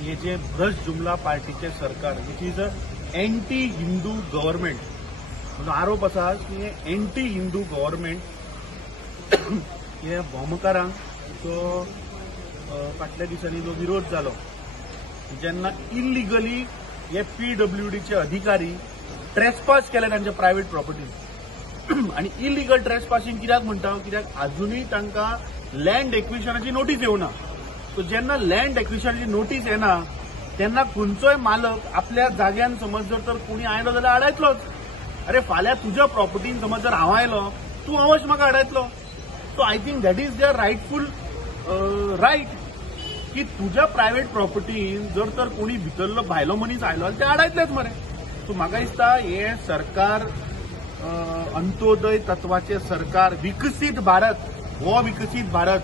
हे जे भ्रष्ट जुमला पार्टीचे सरकार which is a anti Hindu government म्हजो आरोप आसा की हे एंटी हिंदू गव्हर्नमेंट हे भोमकारांक जो फाटल्या दिसांनी जो विरोध जालो जेन्ना इल्लिगली हे PWDचे अधिकारी ट्रेसपास केले तांच्या प्रायव्हेट प्रॉपर्टीज आणि इल्लिगल ट्रेसपासिंग कित्याक म्हणटा कित्याक अजूनही तांकां लँड एक्विशनाची नोटीस येवना सो जेन्ना लँड एक्विशनाची नोटीस येना तेन्ना खंयचोय मालक आपल्या जाग्यान समज जर कोणी आयलो जाल्यार आडायतलोच अरे फाल्यां तुज्या प्रॉपर्टीन समज जर हांव आयलो तूं अवश्य म्हाका आडायतलो so I think that is their rightful right की तुज्या प्रायव्हेट प्रॉपर्टीन जर तर कोणी भितरलो भायलो मनीस आयलो ते आडायतलेच मरे सो म्हाका दिसता हे सरकार अंत्योदय तत्वाचे सरकार विकसीत भारत हो विकसीत भारत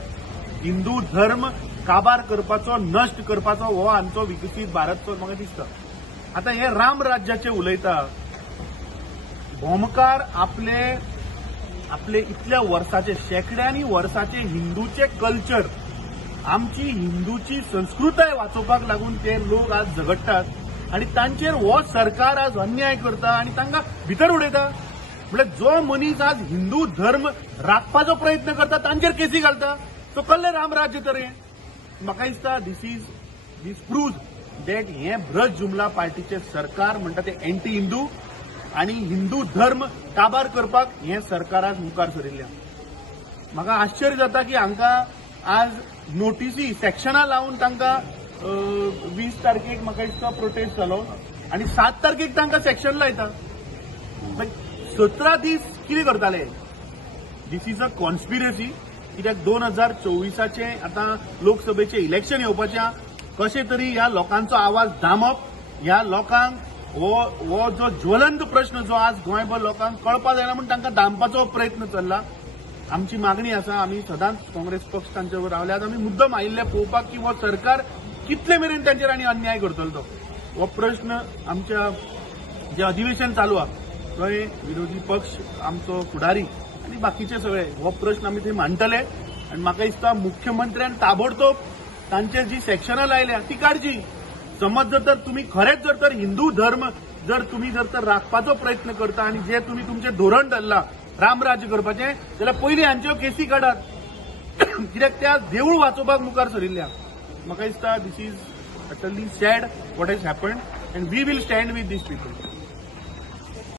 हिंदू धर्म काबार करपाचो नष्ट करपाचो हो आमचो विकसीत भारत म्हाका दिसता आता हे राम राज्याचे उलयता भोमकार आपले इतल्या वर्साचे शेकड्यांनी वर्साचे हिंदूचे कल्चर आमची हिंदूची संस्कृताय वाचोवपाक लागून ते लोक आज झगडटात आणि तांचेर हो सरकार आज अन्याय करता आणि तांकां भितर उडयता म्हळ्यार जो मनीस आज हिंदू धर्म राखपाचो प्रयत्न करता तांचेर केसी घालता सो कसलें रामराज्य तर हें म्हाका दिसता दीस प्रूव्ज दॅट हे भ्रष्ट जुमला पार्टीचे सरकार म्हणटा ते एंटी हिंदू आणि हिंदू धर्म काबार करपाक हे सरकार आज मुखार सरिल्ल्या म्हाका आश्चर्य जाता की हांकां आज नोटीसी सेक्शनां लावन तांकां 20 तारखेक म्हाका दिसता प्रोटेस्ट जालो आणि 7 तारखेक तांकां सेक्शन लायता 17 दीस कितें करताले दीस इज अ कॉन्स्पिरसी कित्याक 2024चे आता लोकसभेचे इलेक्शन येवपाच्या कशे तरी ह्या लोकांचो आवाज दामप ह्या लोकांक हो जो ज्वलंत प्रश्न जो आज गोंयभर लोकांक कळपा जायना म्हणून तांकां दामपाचो प्रयत्न चल्ला आमची मागणी आसा आमी सदांच काँग्रेस पक्ष तांचे वर रावल्यात आमी मुद्दम आयिल्ले पळोवपाक की हो सरकार कितले मेरेन तांचेर आनी अन्याय करतलो तो हो प्रश्न आमच्या जे अधिवेशन चालू आहा थंय विरोधी पक्ष आमचो फुडारी आनी बाकीचे सगळे हो प्रश्न आमी थंय मांडटले आनी म्हाका दिसता मुख्यमंत्र्यान ताबडतोब तांचेर जी सेक्शनां लायल्या ती काडची समज जर तर तुम्ही खरेच जर तर हिंदू धर्म जर तुम्ही जर तर राखपाचो प्रयत्न करता आणि जे तुम्ही तुमचे धोरण धरला रामराज्य करपाचें जाल्यार पयलीं हांच्यो केसी काडात कित्याक त्या देवूळ वाचोवपाक मुखार सरिल्ल्या म्हाका दिसता this is utterly sad what has happened and we will stand with these people